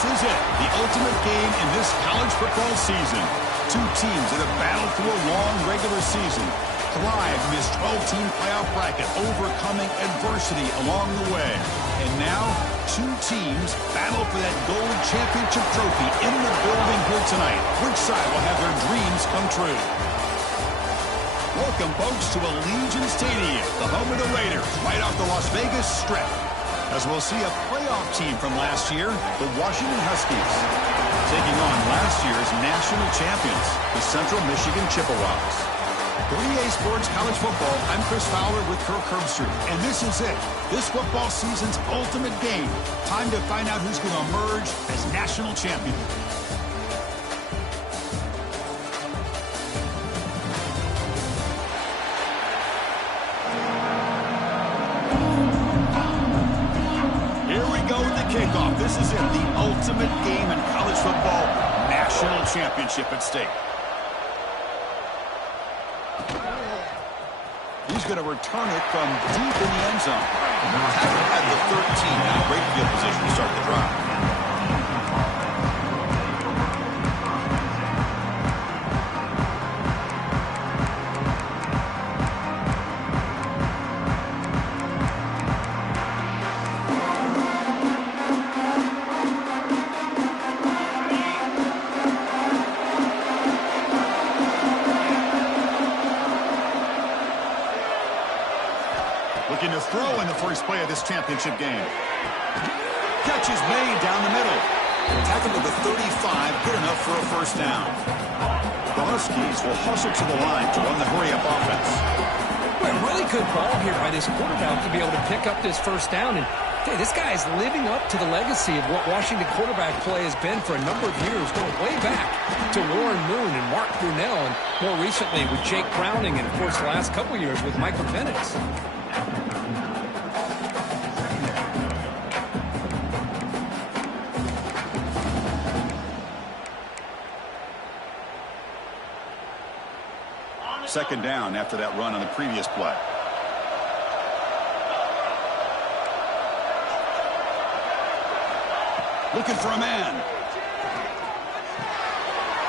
This is it, the ultimate game in this college football season. Two teams that have battled through a long regular season, thrived in this 12-team playoff bracket, overcoming adversity along the way. And now, two teams battle for that gold championship trophy in the building here tonight. Which side will have their dreams come true? Welcome, folks, to Allegiant Stadium, the home of the Raiders, right off the Las Vegas Strip. As we'll see a playoff team from last year, the Washington Huskies, taking on last year's national champions, the Central Michigan Chippewas. For EA Sports College Football, I'm Chris Fowler with Kirk Herbstreit, and this is it. This football season's ultimate game. Time to find out who's going to emerge as national champion. Kickoff. This is it, the ultimate game in college football, national championship at stake. He's going to return it from deep in the end zone. Tackled at the 13, in a great field position to start the drive. Looking to throw in the first play of this championship game. Catch is made down the middle. Tackle to the 35, good enough for a first down. The Huskies will hustle to the line to run the hurry-up offense. Well, really good ball here by this quarterback to be able to pick up this first down. And hey, this guy is living up to the legacy of what Washington quarterback play has been for a number of years, going way back to Warren Moon and Mark Brunell, and more recently with Jake Browning, and of course the last couple years with Michael Penix. Second down after that run on the previous play. Looking for a man.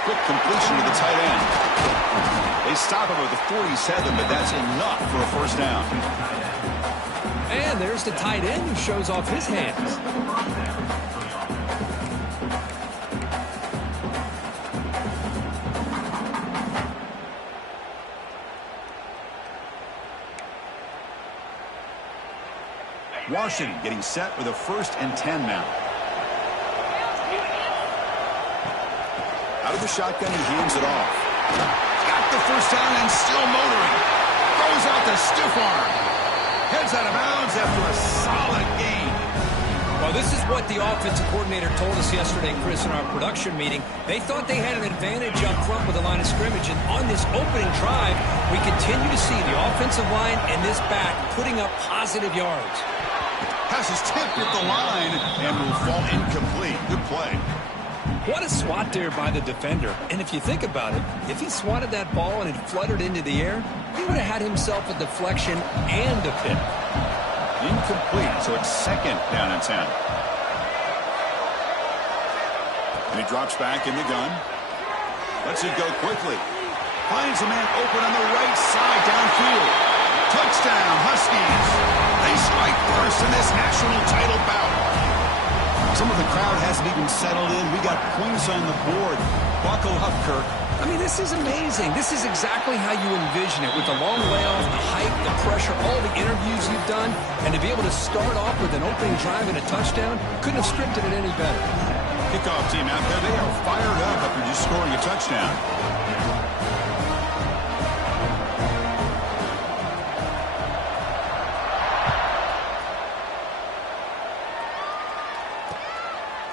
Quick completion to the tight end. They stop him with the 47, but that's enough for a first down. And there's the tight end who shows off his hands. Washington getting set with a 1st and 10 now. Out of the shotgun, he hands it off. Got the first down and still motoring. Throws out the stiff arm. Heads out of bounds after a solid gain. Well, this is what the offensive coordinator told us yesterday, Chris, in our production meeting. They thought they had an advantage up front with the line of scrimmage, and on this opening drive, we continue to see the offensive line and this back putting up positive yards. Pass is tipped at the line and will fall incomplete. Good play. What a swat there by the defender. And if you think about it, if he swatted that ball and it fluttered into the air, he would have had himself a deflection and a pick. Incomplete, so it's 2nd down and 10. And he drops back in the gun. Lets it go quickly. Finds a man open on the right side downfield. Touchdown, Huskies. They strike first in this national title bout. Some of the crowd hasn't even settled in. We got points on the board. Buckle up, Kirk. I mean, this is amazing. This is exactly how you envision it, with the long layoff, the height, the pressure, all the interviews you've done, and to be able to start off with an opening drive and a touchdown, couldn't have scripted it any better. Kickoff team out there, they are fired up after just scoring a touchdown.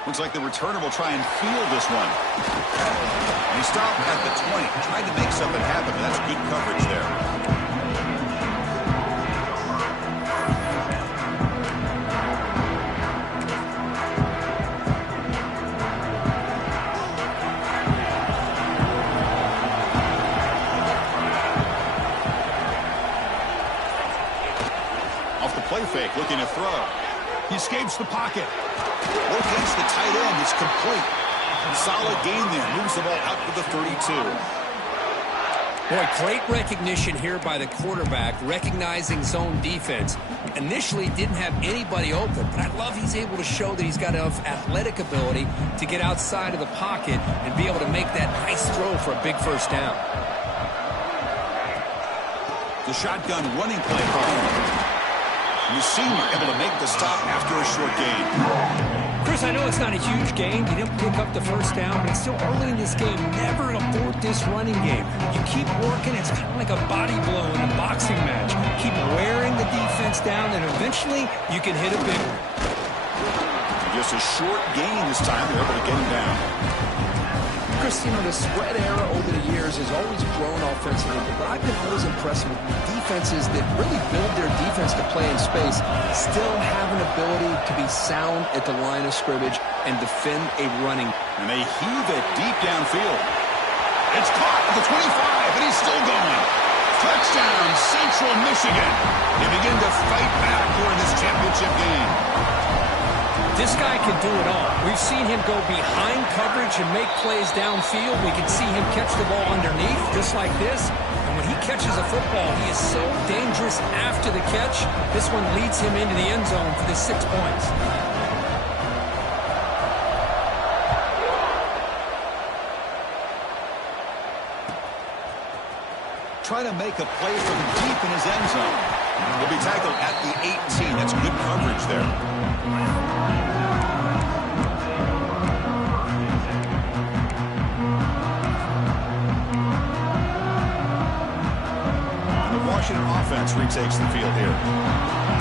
Looks like the returner will try and field this one. And he stopped at the 20. Tried to make something happen, but that's good coverage there. Off the play fake, looking to throw. He escapes the pocket. Locates the tight end. It's complete. Solid gain there. Moves the ball out to the 32. Boy, great recognition here by the quarterback, recognizing zone defense. Initially didn't have anybody open, but I love he's able to show that he's got enough athletic ability to get outside of the pocket and be able to make that nice throw for a big first down. The shotgun running play call. The senior able to make the stop after a short gain. Chris, I know it's not a huge game. You didn't pick up the first down, but it's still early in this game. Never abort this running game. You keep working. It's kind of like a body blow in a boxing match. Keep wearing the defense down, and eventually you can hit a big one. Just a short gain this time. They're able to get him down. Chris, you know, the spread era over the years has always grown offensively, but I've been always impressed with defenses that really build their defense to play in space, still have an ability to be sound at the line of scrimmage and defend a running. And they heave it deep downfield. It's caught at the 25, and he's still going. Touchdown, Central Michigan. They begin to fight back here in this championship game. This guy can do it all. We've seen him go behind coverage and make plays downfield. We can see him catch the ball underneath, just like this. And when he catches a football, he is so dangerous after the catch. This one leads him into the end zone for the 6 points. Try to make a play from deep in his end zone. He'll be tackled at the 18. That's good coverage there. Washington offense retakes the field here.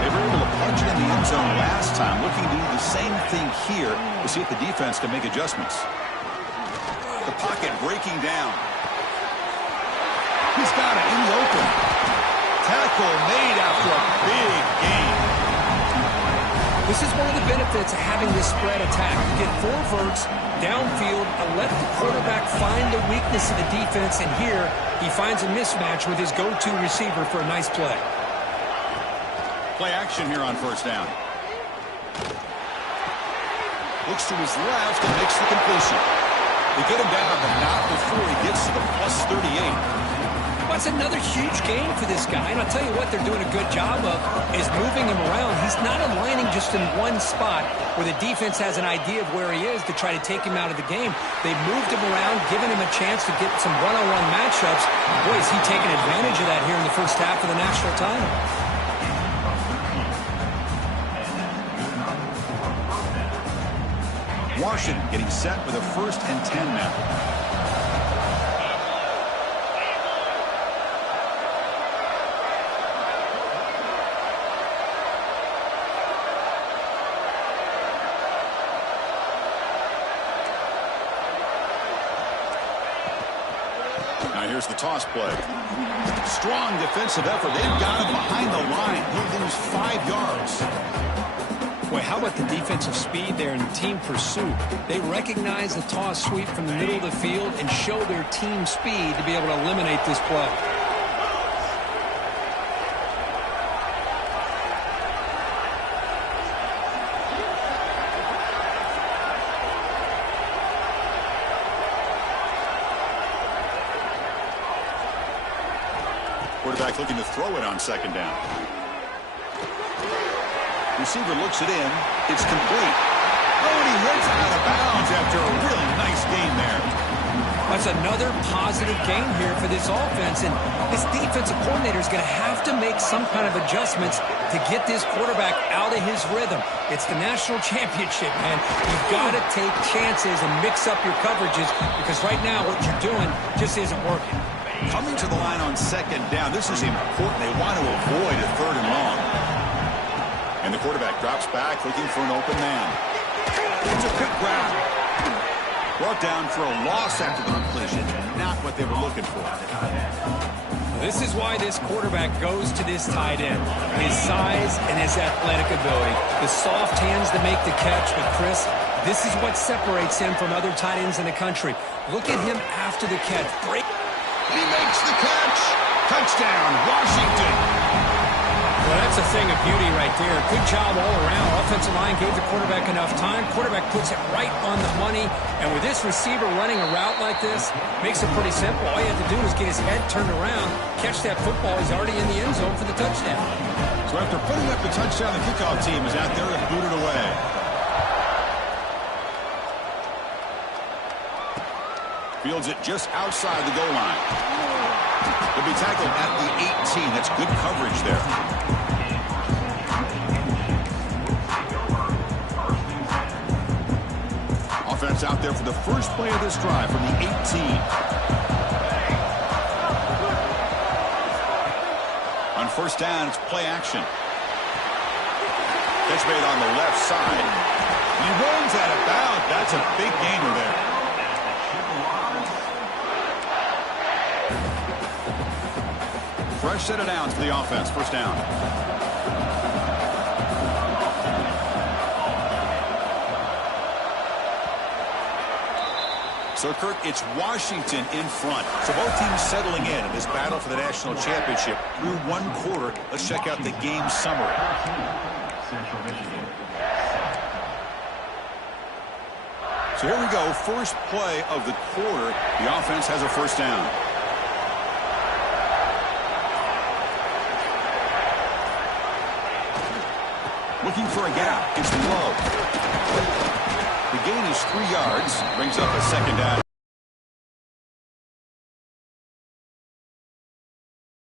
They were able to punch it in the end zone last time, looking to do the same thing here to see if the defense can make adjustments. The pocket breaking down. He's got it in the open. Tackle made after a big gain. This is one of the benefits of having this spread attack. You get 4 verts downfield and let the quarterback find the weakness of the defense, and here he finds a mismatch with his go-to receiver for a nice play. Play action here on first down. Looks to his left and makes the completion. They get him down, but not before he gets to the plus 38. That's another huge gain for this guy, and I'll tell you what they're doing a good job of is moving him around. He's not aligning just in one spot where the defense has an idea of where he is to try to take him out of the game. They've moved him around, given him a chance to get some one-on-one matchups. Boy, is he taking advantage of that here in the first half of the national title. Washington getting set with a 1st and 10 now. Now here's the toss play. Strong defensive effort. They've got him behind the line. He'll lose 5 yards. Boy, how about the defensive speed there and the team pursuit? They recognize the toss sweep from the middle of the field and show their team speed to be able to eliminate this play. Quarterback looking to throw it on 2nd down. Receiver looks it in. It's complete. Oh, and he hits out of bounds after a really nice gain there. That's another positive gain here for this offense, and this defensive coordinator is going to have to make some kind of adjustments to get this quarterback out of his rhythm. It's the national championship, man. You've got to take chances and mix up your coverages, because right now what you're doing just isn't working. Coming to the line on 2nd down. This is important. They want to avoid a 3rd and long. And the quarterback drops back, looking for an open man. It's a quick grab. Brought down for a loss after the completion. Not what they were looking for. This is why this quarterback goes to this tight end. His size and his athletic ability. The soft hands to make the catch. But, Chris, this is what separates him from other tight ends in the country. Look at him after the catch. Break. He makes the catch. Touchdown, Washington. Well, that's a thing of beauty right there. Good job all around. Offensive line gave the quarterback enough time. Quarterback puts it right on the money. And with this receiver running a route like this, makes it pretty simple. All you have to do is get his head turned around, catch that football. He's already in the end zone for the touchdown. So after putting up the touchdown, the kickoff team is out there and boot it away. Fields it just outside the goal line. He'll be tackled at the 18. That's good coverage there. Offense out there for the first play of this drive from the 18. On first down, it's play action. Catch made on the left side. He runs out of bounds. That's a big gainer there. Fresh set of downs for the offense. First down. So, Kurt, it's Washington in front. So both teams settling in this battle for the national championship through one quarter. Let's check out the game summary. So here we go. First play of the quarter. The offense has a first down. Looking for a gap. It's low. The gain is 3 yards. Brings up a second down.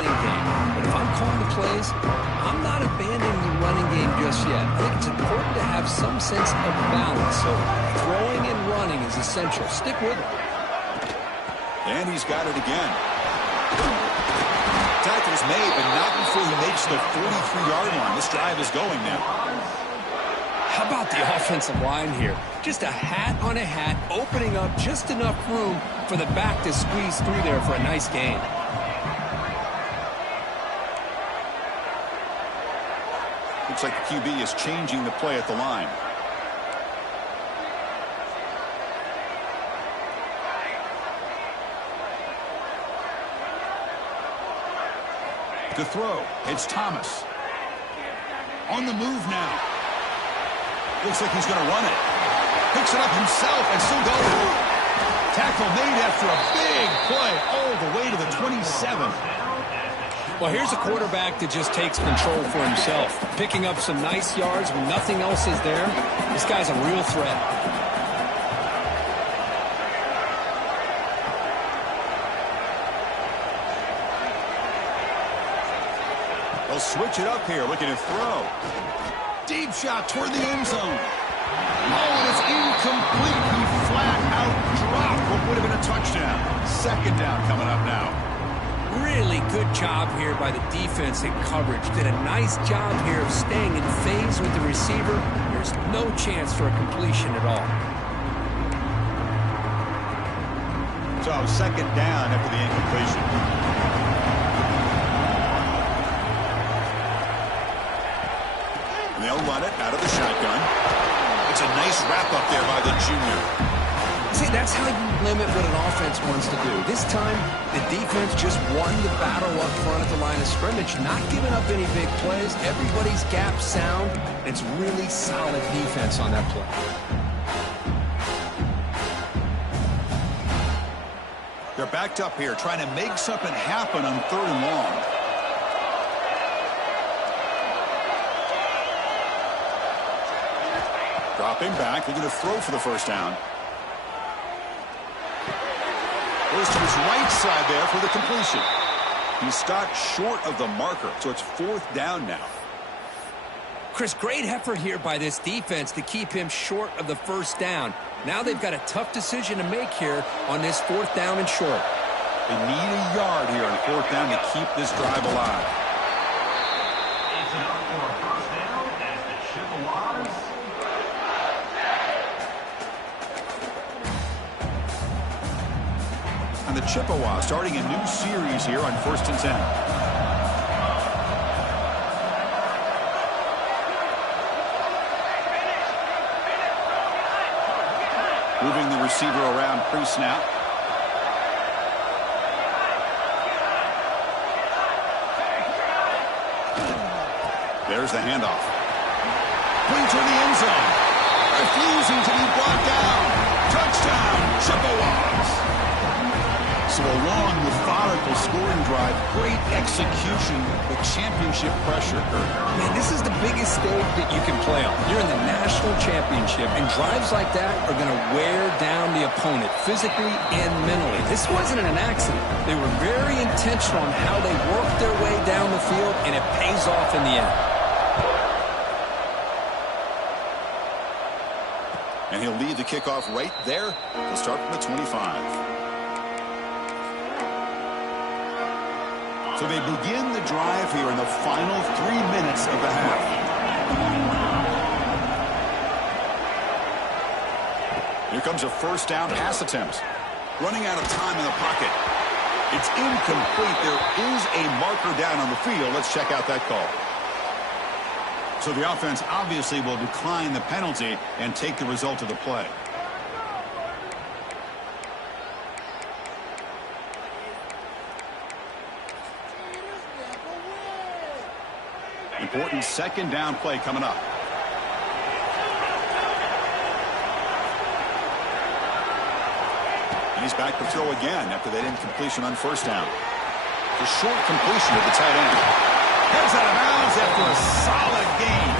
But if I'm calling the plays, I'm not abandoning the running game just yet. I think it's important to have some sense of balance. So throwing and running is essential. Stick with it. And he's got it again. Tackle's made, but not before he makes the 43-yard line. This drive is going now. How about the offensive line here? Just a hat on a hat, opening up just enough room for the back to squeeze through there for a nice gain. Looks like the QB is changing the play at the line. To throw, it's Thomas. On the move now. Looks like he's going to run it. Picks it up himself and still goes. Tackle made after a big play all the way to the 27. Well, here's a quarterback that just takes control for himself. Picking up some nice yards when nothing else is there. This guy's a real threat. They'll switch it up here, looking to throw. Deep shot toward the end zone. Oh, and it's incomplete. He flat out dropped what would have been a touchdown. Second down coming up now. Really good job here by the defense in coverage. Did a nice job here of staying in phase with the receiver. There's no chance for a completion at all. So second down after the incompletion. They'll run it out of the shotgun. It's a nice wrap-up there by the junior. See, that's how you limit what an offense wants to do. This time, the defense just won the battle up front at the line of scrimmage, not giving up any big plays. Everybody's gap sound. It's really solid defense on that play. They're backed up here, trying to make something happen on 3rd and long. Dropping back, they're going to throw for the first down. Goes to his right side there for the completion. He stopped short of the marker, so it's 4th down now. Chris, great effort here by this defense to keep him short of the first down. Now they've got a tough decision to make here on this 4th down and short. They need a yard here on 4th down to keep this drive alive. It's enough for a first down as the Chippewas. And the Chippewas starting a new series here on 1st and 10. Moving the receiver around pre-snap. There's the handoff. Putting toward the end zone. Refusing to be brought down. Touchdown, Chippewas. So a long, methodical scoring drive. Great execution with championship pressure. Man, this is the biggest stage that you can play on. You're in the national championship, and drives like that are going to wear down the opponent physically and mentally. This wasn't an accident. They were very intentional on how they worked their way down the field, and it pays off in the end. And he'll lead the kickoff right there. He'll start from the 25. So they begin the drive here in the final 3 minutes of the half. Here comes a first down pass attempt. Running out of time in the pocket. It's incomplete. There is a marker down on the field. Let's check out that call. So the offense obviously will decline the penalty and take the result of the play. Important second down play coming up. And he's back to throw again after that incompletion on first down. The short completion to the tight end. Heads out of bounds after a solid gain.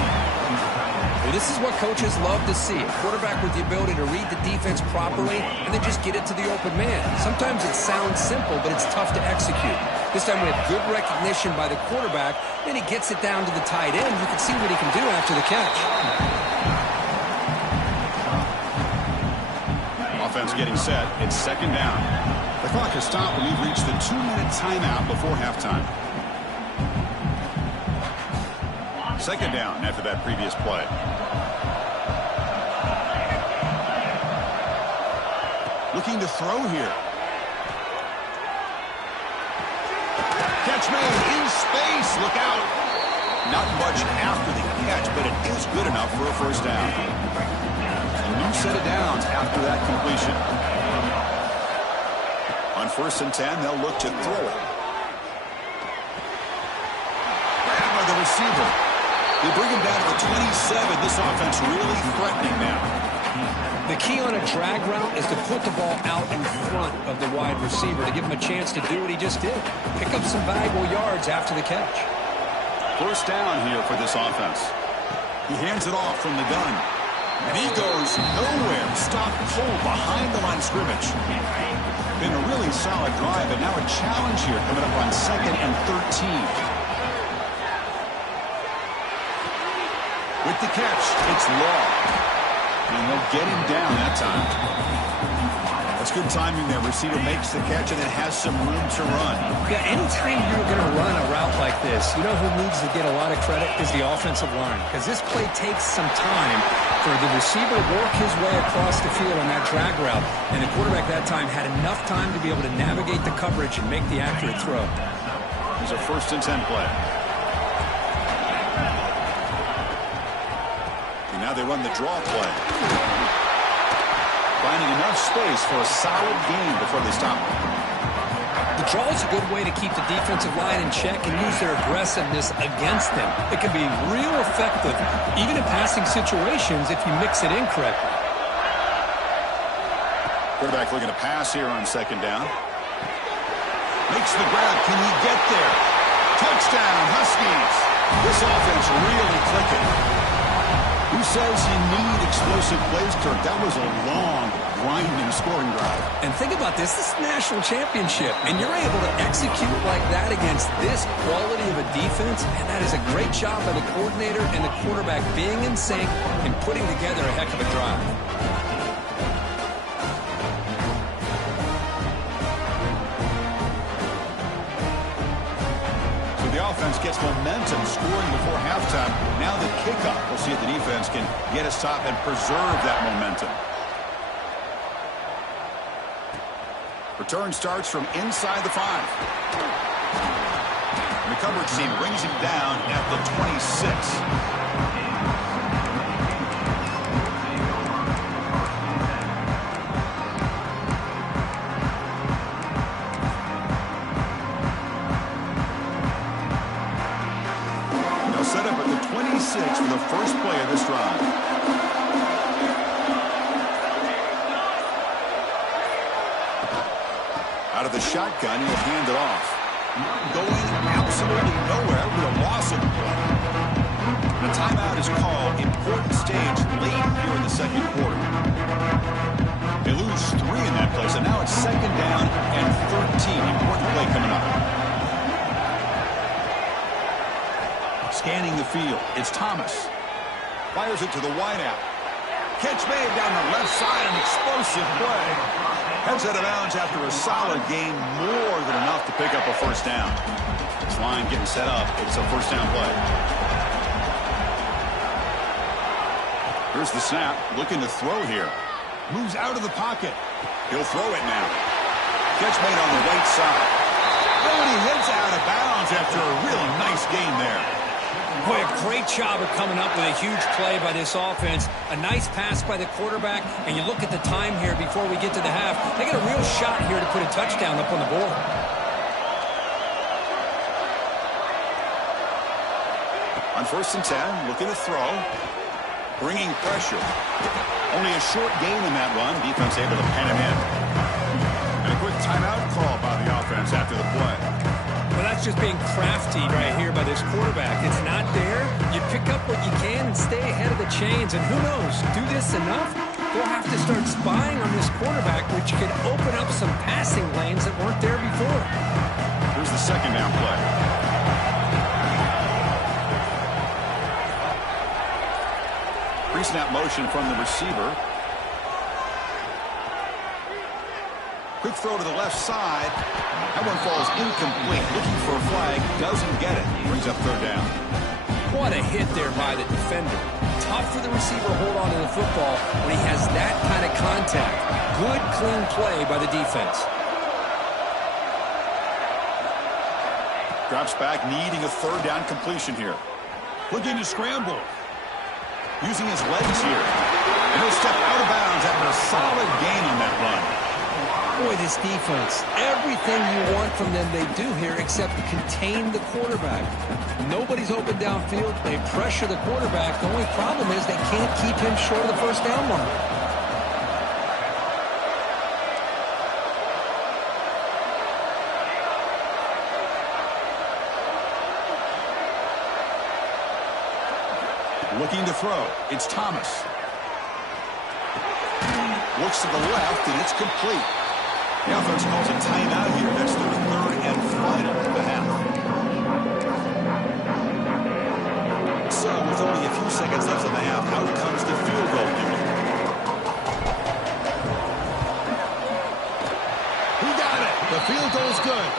Well, this is what coaches love to see. A quarterback with the ability to read the defense properly and then just get it to the open man. Sometimes it sounds simple, but it's tough to execute. This time we have good recognition by the quarterback. Then he gets it down to the tight end. You can see what he can do after the catch. Offense getting set. It's second down. The clock has stopped when we've reached the 2-minute timeout before halftime. Second down after that previous play. Looking to throw here. Catch made in space. Look out. Not much after the catch, but it is good enough for a first down. A new set of downs after that completion. On 1st and 10, they'll look to throw it. Grab by the receiver. They bring him down to the 27. This offense really threatening now. The key on a drag route is to put the ball out in front of the wide receiver to give him a chance to do what he just did. Pick up some valuable yards after the catch. First down here for this offense. He hands it off from the gun. And he goes nowhere. Stopped cold behind the line of scrimmage. Been a really solid drive, and now a challenge here coming up on 2nd and 13. With the catch, it's Law. And they'll get him down that time. That's good timing there. Receiver makes the catch and it has some room to run. Yeah, anytime you're going to run a route like this, you know who needs to get a lot of credit is the offensive line. Because this play takes some time for the receiver to work his way across the field on that drag route. And the quarterback that time had enough time to be able to navigate the coverage and make the accurate throw. Here's a 1st and 10 play. And now they run the draw play. Finding enough space for a solid gain before they stop. The draw is a good way to keep the defensive line in check and use their aggressiveness against them. It can be real effective, even in passing situations, if you mix it in correctly. Quarterback looking to pass here on 2nd down. Makes the grab. Can he get there? Touchdown, Huskies. This offense really clicking. Who says you need explosive plays, Kirk? That was a long, grinding scoring drive. And think about this. This is a national championship, and you're able to execute like that against this quality of a defense, and that is a great job by the coordinator and the quarterback being in sync and putting together a heck of a drive. The offense gets momentum scoring before halftime. Now the kickoff. We'll see if the defense can get a stop and preserve that momentum. Return starts from inside the 5. And the coverage team brings him down at the 26. Set up at the first play of this drive. Out of the shotgun, he'll hand it off. Going absolutely nowhere with a loss of the play. The timeout is called. Important stage late here in the second quarter. They lose 3 in that play, so now it's second down and 13. Important play coming up. Scanning the field, it's Thomas. Fires it to the wideout. Catch made down the left side, an explosive play. Heads out of bounds after a solid game, more than enough to pick up a first down. This line getting set up. It's a first down play. Here's the snap, looking to throw here. Moves out of the pocket. He'll throw it now. Catch made on the right side. Oh, and he heads out of bounds after a real nice game there. Boy, a great job of coming up with a huge play by this offense. A nice pass by the quarterback, and you look at the time here before we get to the half. They got a real shot here to put a touchdown up on the board. On 1st and 10, looking to throw. Bringing pressure. Only a short gain in that run. Defense able to pen him in. And a quick timeout call by the offense after the play. Well, that's just being crafty right here by this quarterback. It's not there. You pick up what you can and stay ahead of the chains. And who knows, do this enough, they'll have to start spying on this quarterback, which could open up some passing lanes that weren't there before. Here's the second down play. Pre-snap motion from the receiver. Quick throw to the left side. That one falls incomplete. Looking for a flag. Doesn't get it. Brings up third down. What a hit there by the defender. Tough for the receiver to hold on to the football when he has that kind of contact. Good, clean play by the defense. Drops back, needing a third down completion here. Looking to scramble. Using his legs here. And he'll step out of bounds after a solid gain on that run. Boy, this defense, everything you want from them they do here except contain the quarterback. Nobody's open downfield. They pressure the quarterback. The only problem is they can't keep him short of the first down mark. Looking to throw. It's Thomas. Looks to the left, and it's complete. The offense calls a timeout here. That's their third and final of the half. So, with only a few seconds left in the half, out comes the field goal kicker. He got it. The field goal's good.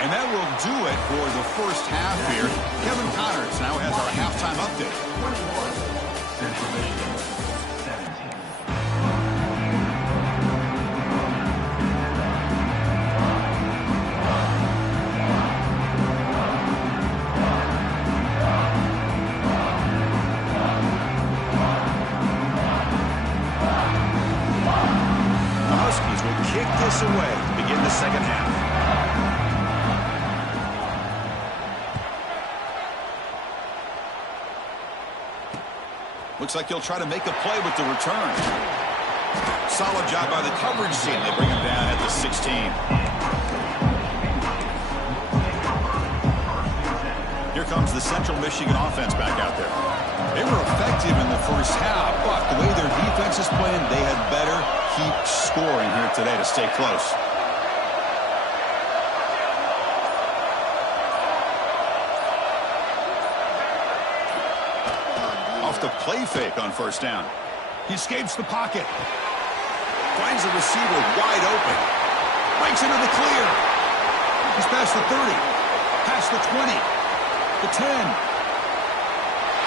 And that will do it for the first half here. Kevin Connors now has our halftime update. 21, Central Michigan, 17. The Huskies will kick this away to begin the second half. Looks like he'll try to make a play with the return. Solid job by the coverage team. They bring him down at the 16. Here comes the Central Michigan offense back out there. They were effective in the first half, but the way their defense is playing, they had better keep scoring here today to stay close. Off the play fake on first down. He escapes the pocket. Finds the receiver wide open. Breaks into the clear. He's past the 30. Past the 20. The 10.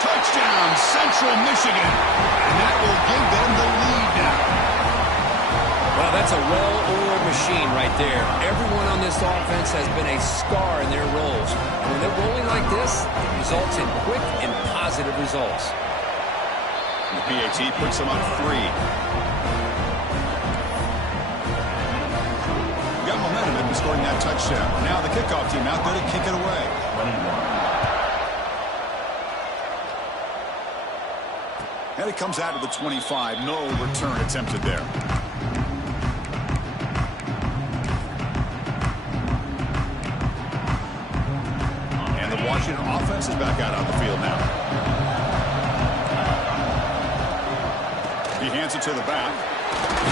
Touchdown, Central Michigan. And that will give them the lead now. Well, that's a well-oiled machine right there. Everyone on this offense has been a star in their roles. When they're rolling like this, it results in quick and positive results. The PAT puts them up 3. We got momentum in scoring that touchdown. Now the kickoff team out there to kick it away. 21. And it comes out to the 25. No return attempted there. And the Washington offense is back out on the field now. He hands it to the back.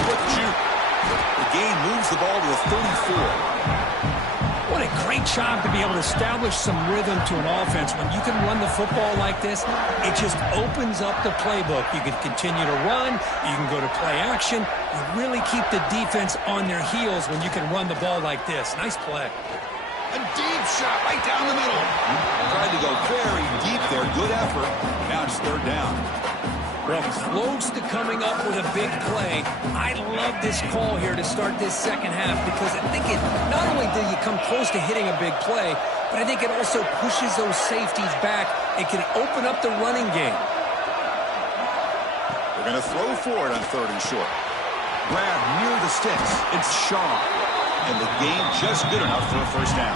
Quick shoot. The game moves the ball to the 34. What a great job to be able to establish some rhythm to an offense. When you can run the football like this, it just opens up the playbook. You can continue to run. You can go to play action. You really keep the defense on their heels when you can run the ball like this. Nice play. A deep shot right down the middle. Tried to go very deep there. Good effort. Now it's third down. Well, close to coming up with a big play. I love this call here to start this second half because I think it not only do you come close to hitting a big play, but I think it also pushes those safeties back. It can open up the running game. They're going to throw for it on third and short. Grab near the sticks. It's Ncaa. And the game just good enough for a first down.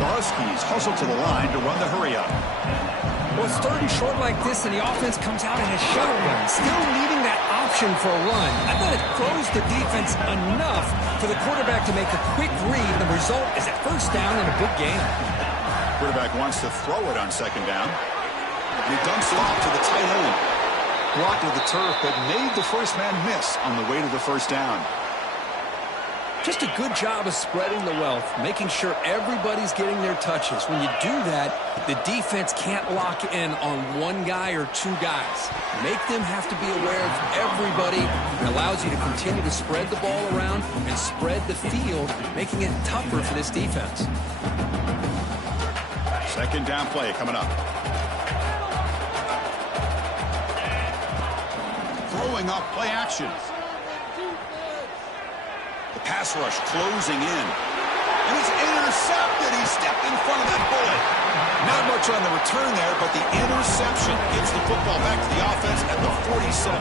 The Huskies hustle to the line to run the hurry up. Well, it's third and short like this, and the offense comes out in a shotgun, still leaving that option for a run. I thought it throws the defense enough for the quarterback to make a quick read. The result is a first down and a big gain. Quarterback wants to throw it on second down. He dumps it off to the tight end. Blocked with the turf, but made the first man miss on the way to the first down. Just a good job of spreading the wealth, making sure everybody's getting their touches. When you do that, the defense can't lock in on one guy or two guys. Make them have to be aware of everybody. It allows you to continue to spread the ball around and spread the field, making it tougher for this defense. Second down play coming up. Throwing up play action. The pass rush closing in. And it's intercepted. He stepped in front of that bullet. Not much on the return there, but the interception gets the football back to the offense at the 47.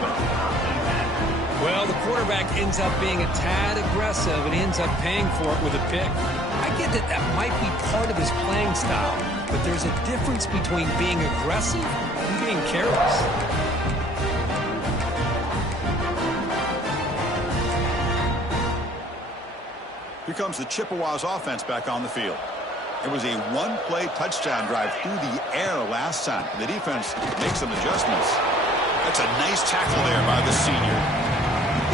Well, the quarterback ends up being a tad aggressive and ends up paying for it with a pick. I get that that might be part of his playing style, but there's a difference between being aggressive and being careless. Here comes the Chippewas offense back on the field. It was a one-play touchdown drive through the air last time. The defense makes some adjustments. That's a nice tackle there by the senior.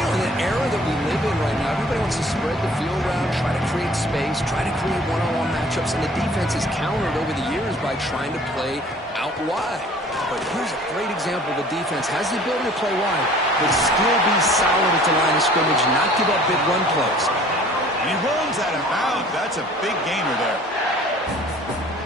You know, in the era that we live in right now, everybody wants to spread the field around, try to create space, try to create one-on-one matchups, and the defense is countered over the years by trying to play out wide. But here's a great example. The defense has the ability to play wide, but still be solid at the line of scrimmage, not give up big run plays. He runs out of bounds. That's a big gainer there.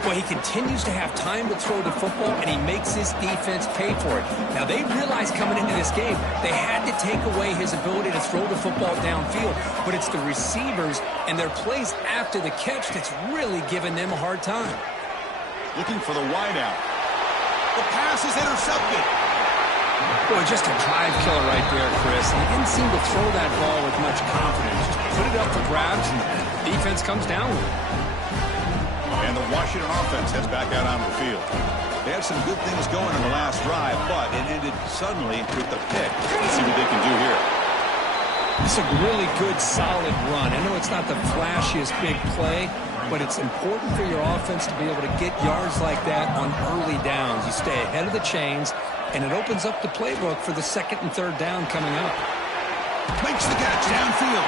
Well, he continues to have time to throw the football, and he makes his defense pay for it. Now, they realized coming into this game, they had to take away his ability to throw the football downfield, but it's the receivers and their plays after the catch that's really giving them a hard time. Looking for the wideout. The pass is intercepted. Boy, just a drive killer right there, Chris. He didn't seem to throw that ball with much confidence. Just put it up for grabs, and the defense comes down with it. And the Washington offense heads back out on the field. They had some good things going in the last drive, but it ended suddenly with the pick. Let's see what they can do here. It's a really good, solid run. I know it's not the flashiest big play, but it's important for your offense to be able to get yards like that on early downs. You stay ahead of the chains, and it opens up the playbook for the second and third down coming up. Makes the catch downfield.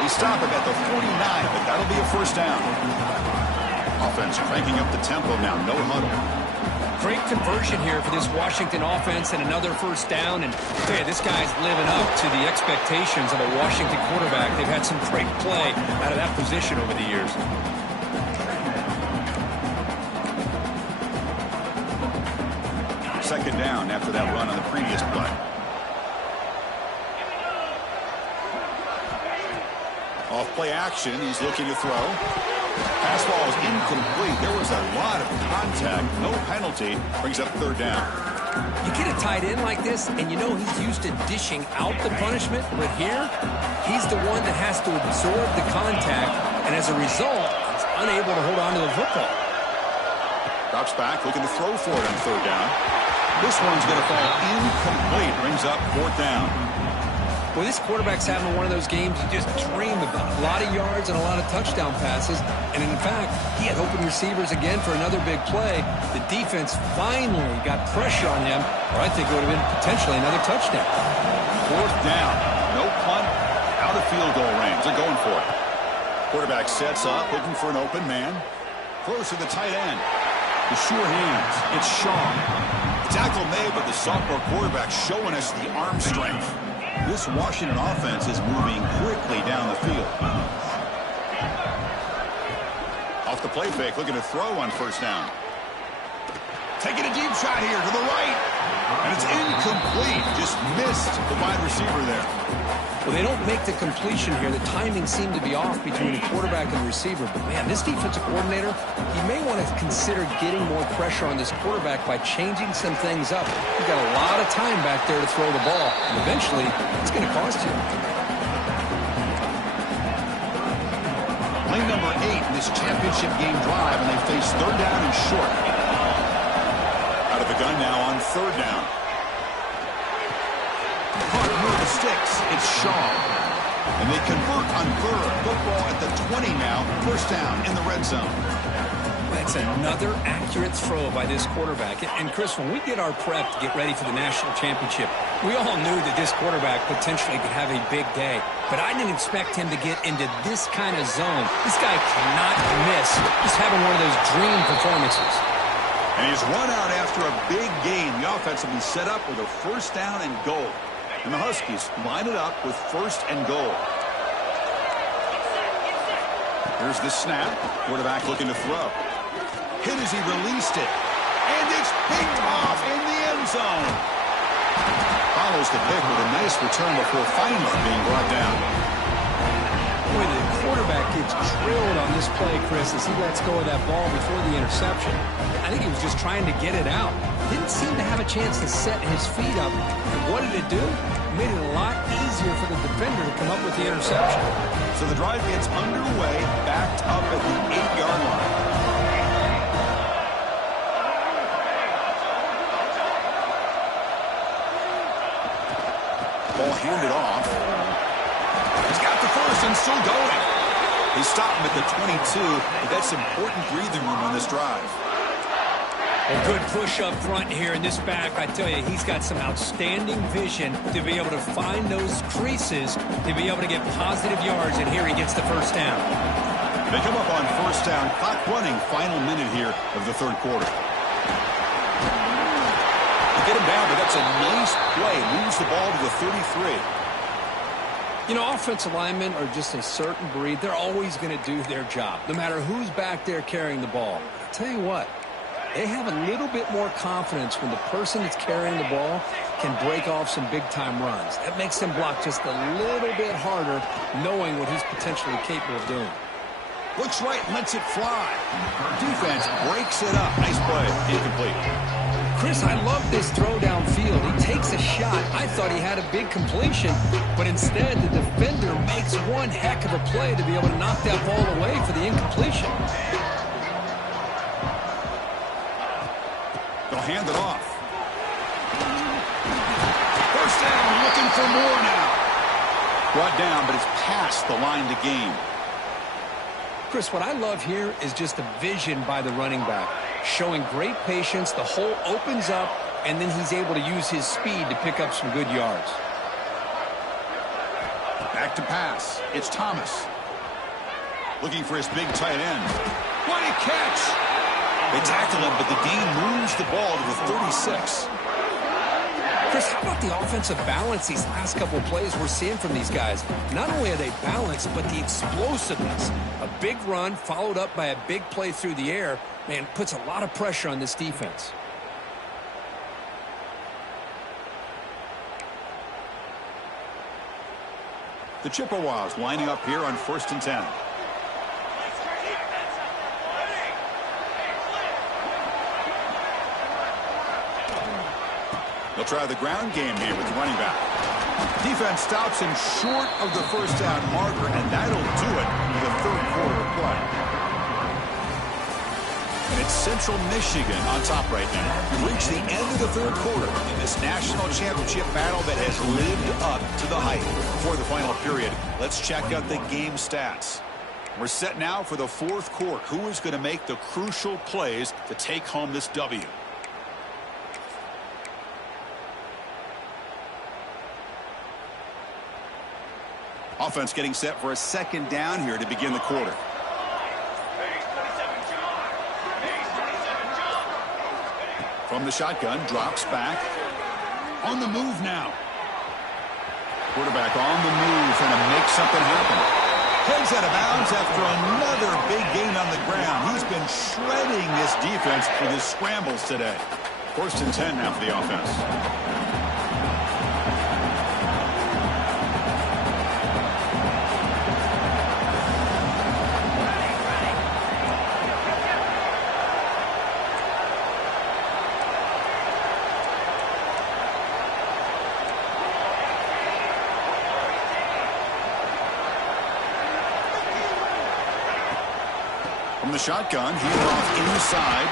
They stop him at the 49, but that'll be a first down. Offense cranking up the tempo now, no huddle. Great conversion here for this Washington offense and another first down. And hey, this guy's living up to the expectations of a Washington quarterback. They've had some great play out of that position over the years. Second down after that run on the previous play. Off play action, he's looking to throw. Pass ball is incomplete. There was a lot of contact. No penalty. Brings up third down. You get a tight end like this, and you know he's used to dishing out the punishment. But here, he's the one that has to absorb the contact, and as a result, he's unable to hold on to the football. Drops back, looking to throw for it on third down. This one's going to fall incomplete. Brings up 4th down. Well, this quarterback's having one of those games you just dream about. A lot of yards and a lot of touchdown passes. And in fact, he had open receivers again for another big play. The defense finally got pressure on him, or I think it would have been potentially another touchdown. 4th down. No punt. Out of field goal range. They're going for it. Quarterback sets up, looking for an open man. Throws to the tight end. The sure hands. It's Shaw. Tackle made, but the sophomore quarterback showing us the arm strength. This Washington offense is moving quickly down the field. Off the play fake, looking to throw on 1st down. Taking a deep shot here to the right. And it's incomplete. Just missed the wide receiver there. Well, they don't make the completion here. The timing seemed to be off between the quarterback and the receiver. But, man, this defensive coordinator, he may want to consider getting more pressure on this quarterback by changing some things up. You've got a lot of time back there to throw the ball. And eventually, it's going to cost you. Play number 8 in this championship game drive, and they face 3rd down and short. Out of the gun now on 3rd down. Hard move the sticks. It's Shaw. And they convert on 3rd. Football at the 20 now. 1st down in the red zone. That's another accurate throw by this quarterback. And, Chris, when we did our prep to get ready for the national championship, we all knew that this quarterback potentially could have a big day. But I didn't expect him to get into this kind of zone. This guy cannot miss. He's having one of those dream performances. And he's run out after a big game. The offense will be set up with a 1st down and goal. And the Huskies line it up with 1st and goal. Here's the snap. Quarterback looking to throw. Hit as he released it. And it's picked off in the end zone. Follows the pick with a nice return before finally being brought down. Boy, the quarterback gets drilled on this play, Chris, as he lets go of that ball before the interception. I think he was just trying to get it out. Didn't seem to have a chance to set his feet up. And what did it do? Made it a lot easier for the defender to come up with the interception. So the drive gets underway, backed up at the 8-yard line. Ball handed off. He's got the 1st and still going. They stop him at the 22, but that's important breathing room on this drive. A good push up front here in this back. I tell you, he's got some outstanding vision to be able to find those creases, to be able to get positive yards, and here he gets the 1st down. They come up on 1st down, clock running, final minute here of the 3rd quarter. They get him down, but that's a nice play. Moves the ball to the 33. You know, offensive linemen are just a certain breed. They're always going to do their job, no matter who's back there carrying the ball. I'll tell you what, they have a little bit more confidence when the person that's carrying the ball can break off some big-time runs. That makes them block just a little bit harder, knowing what he's potentially capable of doing. Looks right and lets it fly. Defense breaks it up. Nice play. Incomplete. Chris, I love this throw downfield. He takes a shot. I thought he had a big completion, but instead the defender makes one heck of a play to be able to knock that ball away for the incompletion. They'll hand it off. 1st down, looking for more now. Brought down, but it's past the line to gain. Chris, what I love here is just the vision by the running back. Showing great patience, the hole opens up, and then he's able to use his speed to pick up some good yards. Back to pass. It's Thomas. Looking for his big tight end. What a catch! They tackle him, but the Dean moves the ball to the 36. Chris, how about the offensive balance these last couple of plays we're seeing from these guys? Not only are they balanced, but the explosiveness. A big run followed up by a big play through the air, man, puts a lot of pressure on this defense. The Chippewas lining up here on 1st and 10. They'll try the ground game here with the running back. Defense stops him short of the 1st down marker, and that'll do it for the 3rd quarter of play. And it's Central Michigan on top right now. We've reached the end of the third quarter in this national championship battle that has lived up to the hype. Before the final period, let's check out the game stats. We're set now for the fourth quarter. Who is going to make the crucial plays to take home this W? Offense getting set for a second down here to begin the quarter. From the shotgun, drops back. On the move now. Quarterback on the move, trying to make something happen. Heads out of bounds after another big gain on the ground. He's been shredding this defense with his scrambles today. 1st and 10 now for the offense. From the shotgun, he's off inside.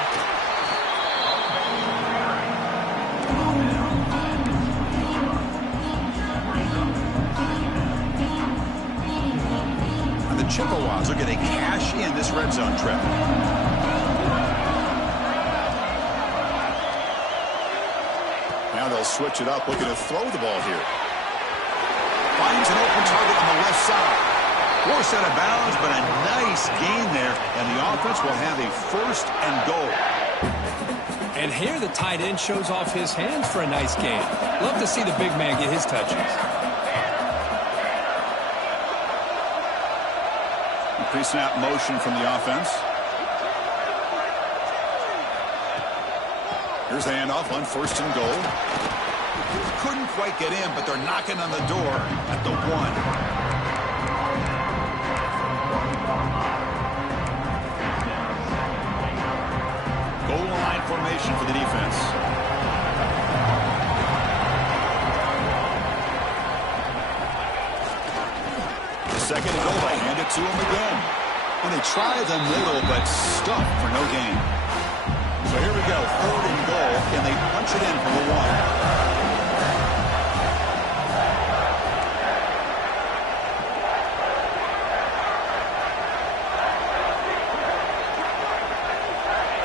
And the Chippewas are going to cash in this red zone trip. Now they'll switch it up, looking to throw the ball here. Finds an open target on the left side. Forced out of bounds, but a nice gain there, and the offense will have a 1st and goal. And here the tight end shows off his hands for a nice gain. Love to see the big man get his touches. Pre-snap motion from the offense. Here's the handoff on 1st and goal. Couldn't quite get in, but they're knocking on the door at the 1. Goal line formation for the defense. The 2nd and goal, they hand it to him again. And they try the middle, but stuck for no gain. So here we go, 3rd and goal, and they punch it in from the 1.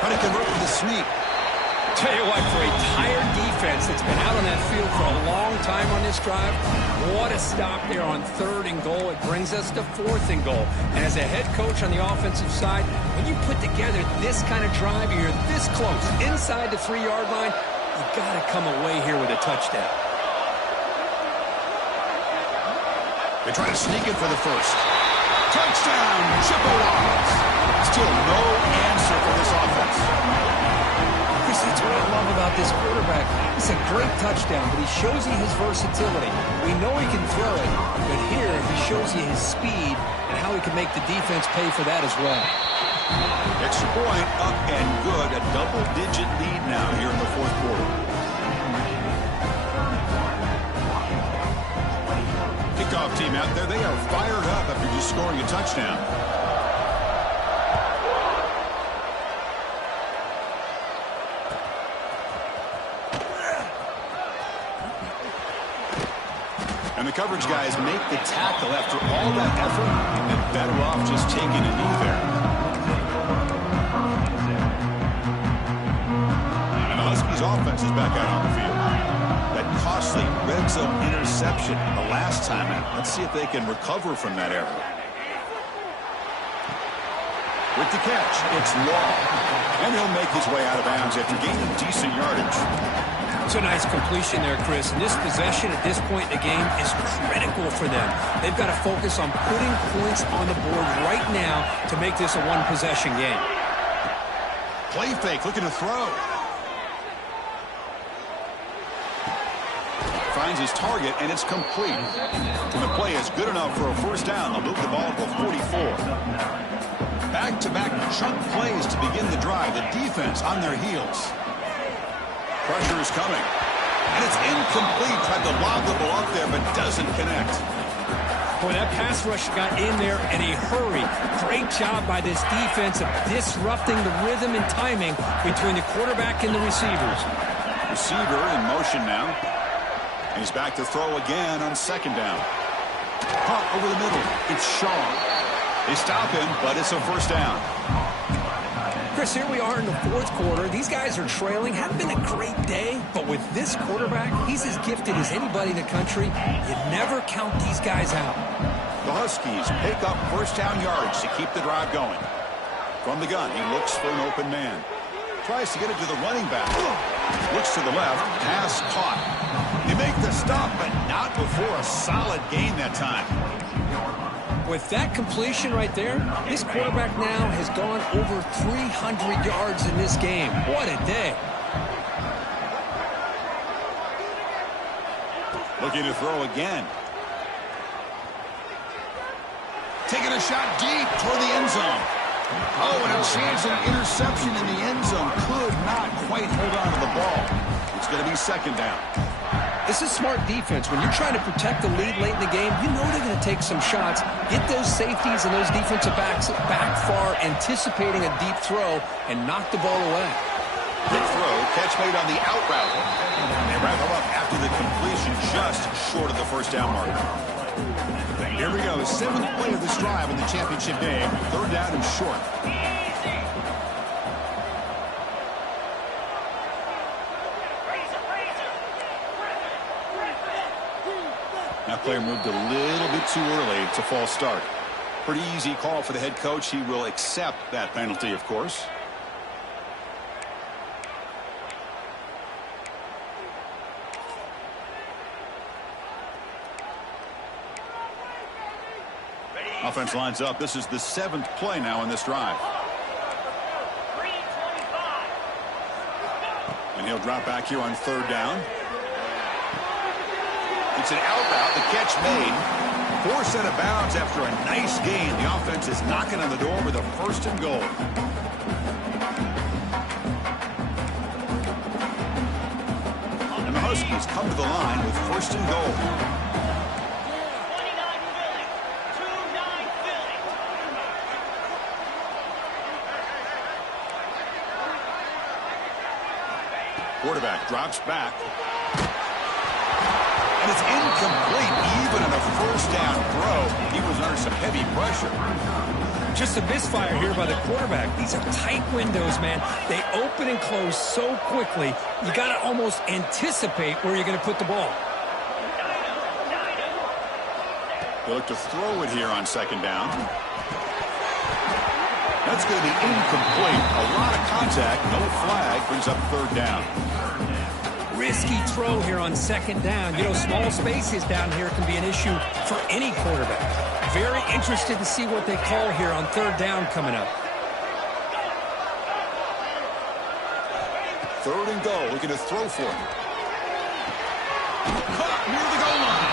Trying to convert with a sneak. Tell you what, for a tired defense that's been out on that field for a long time on this drive, what a stop there on 3rd and goal. It brings us to 4th and goal. And as a head coach on the offensive side, when you put together this kind of drive, you're this close, inside the 3-yard line, you got to come away here with a touchdown. They try to sneak it for the 1st. Touchdown, Chippewas. Still no answer for this offense. Chris, that's what I love about this quarterback. It's a great touchdown, but he shows you his versatility. We know he can throw it, but here he shows you his speed and how he can make the defense pay for that as well. Extra point up and good. A double-digit lead now here in the 4th quarter. Kickoff team out there. They are fired up after just scoring a touchdown. And the coverage guys make the tackle after all that effort, and better off just taking a knee there. And the Huskies offense is back out on the field. That costly red zone interception the last time out. Let's see if they can recover from that error. With the catch, it's Long. And he'll make his way out of bounds after gaining decent yardage. It's a nice completion there, Chris. And this possession at this point in the game is critical for them. They've got to focus on putting points on the board right now to make this a one-possession game. Play fake, looking to throw. Finds his target, and it's complete. And the play is good enough for a 1st down. They'll move the ball to 44. Back-to-back chunk plays to begin the drive. The defense on their heels. Pressure is coming. And it's incomplete. Tried to lob the ball up there, but doesn't connect. Boy, that pass rush got in there in a hurry. Great job by this defense of disrupting the rhythm and timing between the quarterback and the receivers. Receiver in motion now. He's back to throw again on second down. Caught over the middle. It's Shaw. They stop him, but it's a first down. Chris, here we are in the fourth quarter. These guys are trailing. Hadn't been a great day, but with this quarterback, he's as gifted as anybody in the country. You never count these guys out. The Huskies pick up first down yards to keep the drive going. From the gun, he looks for an open man. Tries to get it to the running back. Looks to the left. Pass caught. They make the stop, but not before a solid gain that time. With that completion right there, this quarterback now has gone over 300 yards in this game. What a day. Looking to throw again. Taking a shot deep toward the end zone. Oh, and a chance at an interception in the end zone. Could not quite hold on to the ball. It's going to be second down. This is smart defense. When you're trying to protect the lead late in the game, you know they're going to take some shots, get those safeties and those defensive backs back far, anticipating a deep throw, and knock the ball away. Quick throw, catch made on the out route. They wrap him up after the completion, just short of the first down mark. Here we go, seventh play of this drive in the championship game. Third down and short. That player moved a little bit too early. It's a false start. Pretty easy call for the head coach. He will accept that penalty, of course. Offense lines up. This is the seventh play now in this drive. And he'll drop back here on third down. It's an out route. The catch made. Forced out of bounds after a nice gain. The offense is knocking on the door with a first and goal. And the Huskies come to the line with first and goal. Quarterback drops back. And it's incomplete. Even on a first down throw, he was under some heavy pressure. Just a misfire here by the quarterback. These are tight windows, man. They open and close so quickly, you got to almost anticipate where you're going to put the ball. They look to throw it here on second down. That's going to be incomplete. A lot of contact, no flag, brings up third down. Risky throw here on second down. You know, small spaces down here can be an issue for any quarterback. Very interested to see what they call here on third down coming up. Third and goal, looking to throw for him. Caught near the goal line.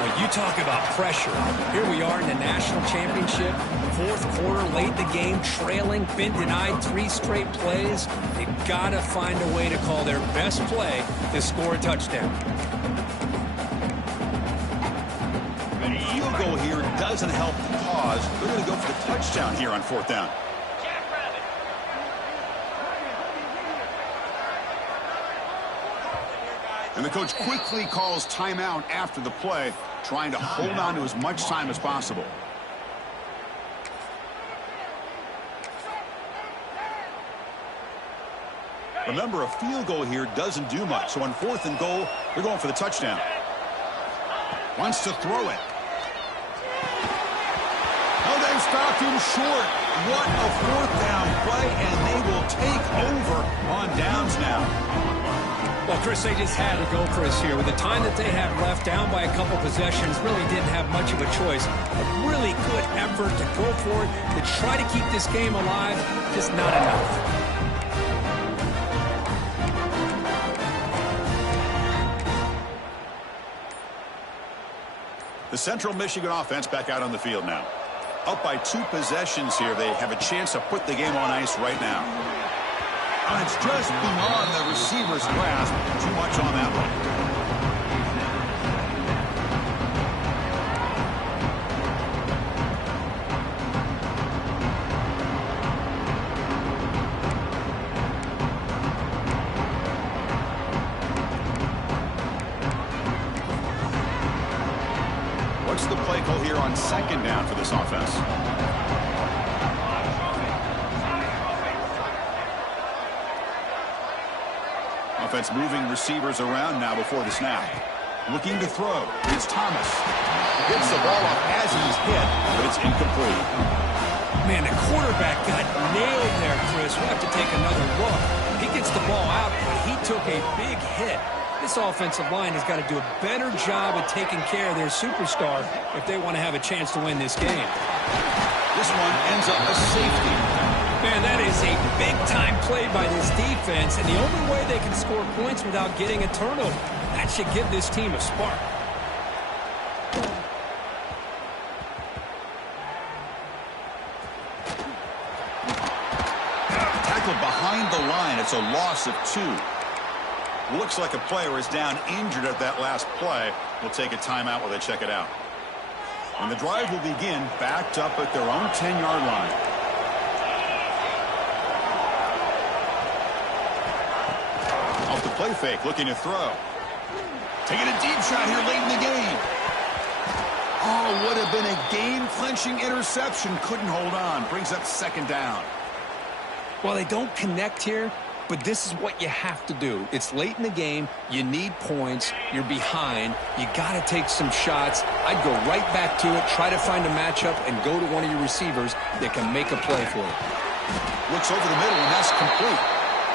Well, you talk about pressure. Here we are in the national championship. Fourth quarter, late in the game, trailing, been denied 3 straight plays. They've got to find a way to call their best play to score a touchdown. A field goal here doesn't help the cause. They're going to go for the touchdown here on fourth down. And the coach quickly calls timeout after the play, trying to hold on to as much time as possible. Remember, a field goal here doesn't do much. So on fourth and goal, they're going for the touchdown. Wants to throw it. Oh, they've stopped him short. What a fourth down play, and they will take over on downs now. Well, Chris, they just had to go for us here. With the time that they have left, down by a couple possessions, really didn't have much of a choice. A really good effort to go for it, to try to keep this game alive, just not enough. The Central Michigan offense back out on the field now. Up by 2 possessions here. They have a chance to put the game on ice right now. And it's just beyond the receiver's grasp. Too much on that one. tackle here on second down for this offense. Offense moving receivers around now before the snap. Looking to throw. It's Thomas. Gets the ball off as he's hit, but it's incomplete. Man, the quarterback got nailed there, Chris. We'll have to take another look. He gets the ball out, but he took a big hit. This offensive line has got to do a better job of taking care of their superstar if they want to have a chance to win this game. This one ends up a safety. Man, that is a big-time play by this defense, and the only way they can score points without getting a turnover. That should give this team a spark. Tackled behind the line. It's a loss of 2. Looks like a player is down injured at that last play. We'll take a timeout while they check it out. And the drive will begin backed up at their own 10-yard line. Off the play fake, looking to throw. Taking a deep shot here late in the game. Oh, would have been a game-clinching interception. Couldn't hold on. Brings up second down. Well, they don't connect here, but this is what you have to do. It's late in the game. You need points. You're behind. You got to take some shots. I'd go right back to it, try to find a matchup, and go to one of your receivers that can make a play for you. Looks over the middle, and that's complete.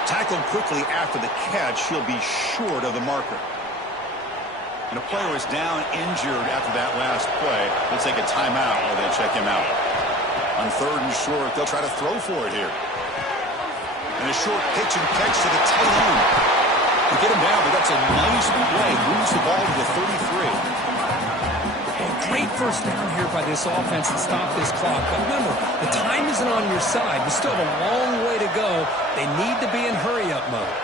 Tackled quickly after the catch. He'll be short of the marker. And a player is down injured after that last play. We'll take a timeout while they check him out. On 3rd and short, they'll try to throw for it here. And a short pitch and catch to the tight end. To get him down, but that's a nice play. Moves the ball to the 33. And great first down here by this offense to stop this clock. But remember, the time isn't on your side. We still have a long way to go. They need to be in hurry-up mode.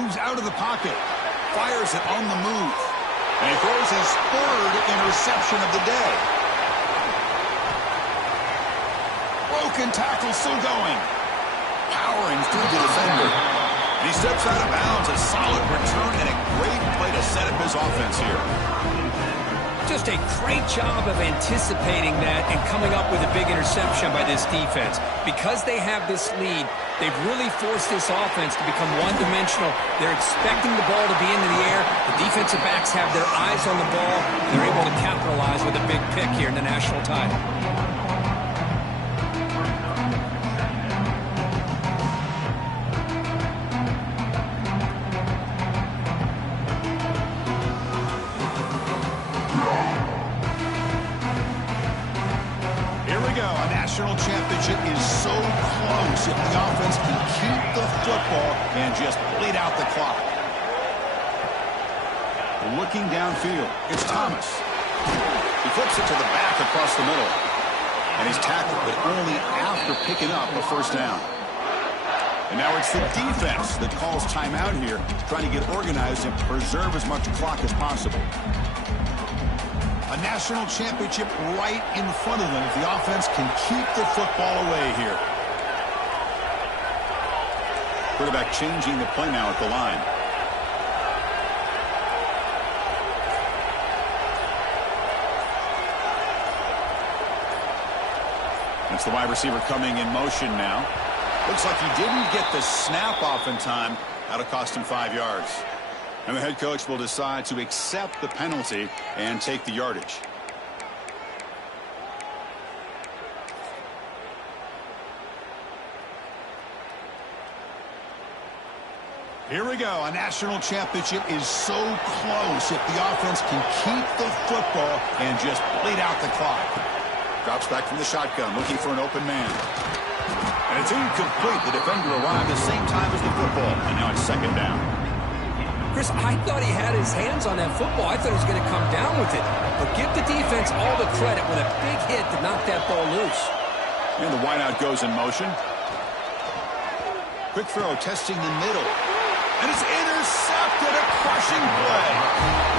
Moves out of the pocket. Fires it on the move. And he throws his 3rd interception of the day. Broken tackle still going. Powering through the defender. And he steps out of bounds. A solid return and a great play to set up his offense here. Just a great job of anticipating that and coming up with a big interception by this defense. Because they have this lead, they've really forced this offense to become one-dimensional. They're expecting the ball to be into the air. The defensive backs have their eyes on the ball. They're able to capitalize with a big pick here in the national title. National championship is so close if the offense can keep the football and just bleed out the clock. Looking downfield, it's Thomas. He flips it to the back across the middle. And he's tackled, but only after picking up a first down. And now it's the defense that calls timeout here, trying to get organized and preserve as much clock as possible. A national championship right in front of them if the offense can keep the football away here. Quarterback changing the play now at the line. That's the wide receiver coming in motion now. Looks like he didn't get the snap off in time. That'll cost him 5 yards. And the head coach will decide to accept the penalty and take the yardage. Here we go. A national championship is so close if the offense can keep the football and just bleed out the clock. Drops back from the shotgun, looking for an open man. And it's incomplete. The defender arrived at the same time as the football. And now it's second down. Chris, I thought he had his hands on that football. I thought he was going to come down with it. But give the defense all the credit with a big hit to knock that ball loose. And the wideout goes in motion. Quick throw, testing the middle. And it's intercepted, a crushing play.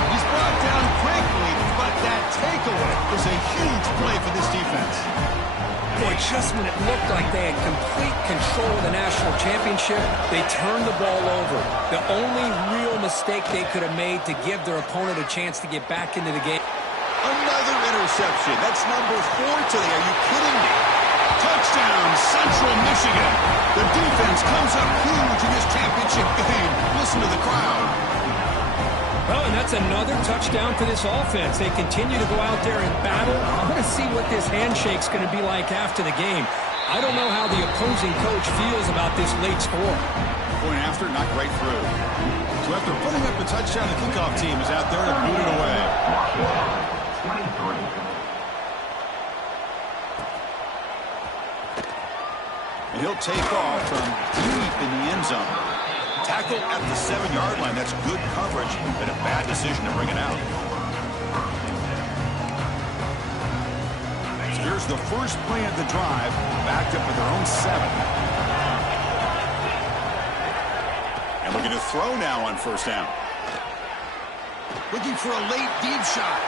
He's brought down quickly, but that takeaway is a huge play for this defense. Boy, just when it looked like they had complete control of the national championship, they turned the ball over. The only real mistake they could have made to give their opponent a chance to get back into the game. Another interception. That's number 4 today. Are you kidding me? Touchdown, Central Michigan. The defense comes up huge in this championship game. Listen to the crowd. Well, and that's another touchdown for this offense. They continue to go out there and battle. I want to see what this handshake's going to be like after the game. I don't know how the opposing coach feels about this late score. Point after, not right through. So after putting up the touchdown, the kickoff team is out there to boot it away. And he'll take off from deep in the end zone. Tackle at the 7-yard line. That's good coverage, but a bad decision to bring it out. So here's the first play of the drive, backed up at their own 7. And looking to throw now on first down. Looking for a late deep shot.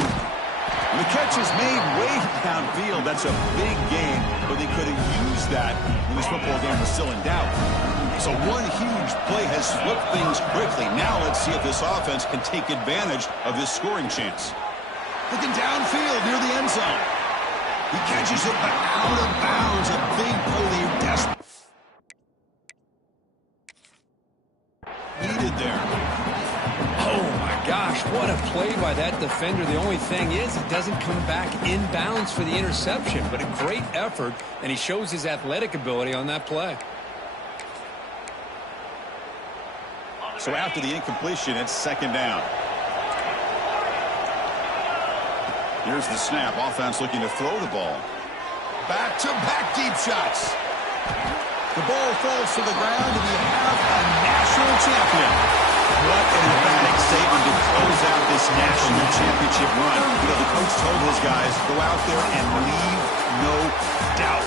And the catch is made way downfield. That's a big gain, but they could have used that when this football game was still in doubt. So one huge play has flipped things quickly. Now let's see if this offense can take advantage of this scoring chance. Looking downfield near the end zone. He catches it, but out of bounds. A big play they're desperate. Needed there. Oh, my gosh, what a play by that defender. The only thing is it doesn't come back inbounds for the interception, but a great effort, and he shows his athletic ability on that play. So after the incompletion, it's second down. Here's the snap. Offense looking to throw the ball. Back-to-back deep shots. The ball falls to the ground, and you have a national champion. What an emphatic statement to close out this national championship run. You know, the coach told his guys, go out there and leave no doubt.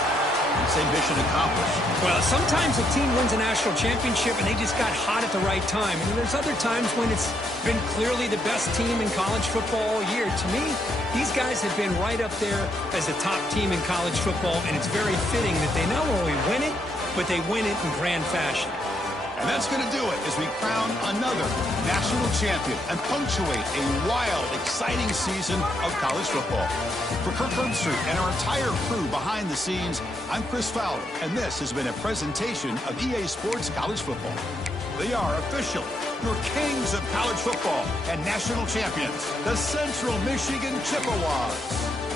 Say mission accomplished. Well, sometimes a team wins a national championship and they just got hot at the right time. And there's other times when it's been clearly the best team in college football all year. To me, these guys have been right up there as a top team in college football, and it's very fitting that they not only win it, but they win it in grand fashion. And that's going to do it as we crown another national champion and punctuate a wild, exciting season of college football. For Kirk Herbstreit and our entire crew behind the scenes, I'm Chris Fowler, and this has been a presentation of EA Sports College Football. They are officially your kings of college football and national champions, the Central Michigan Chippewas.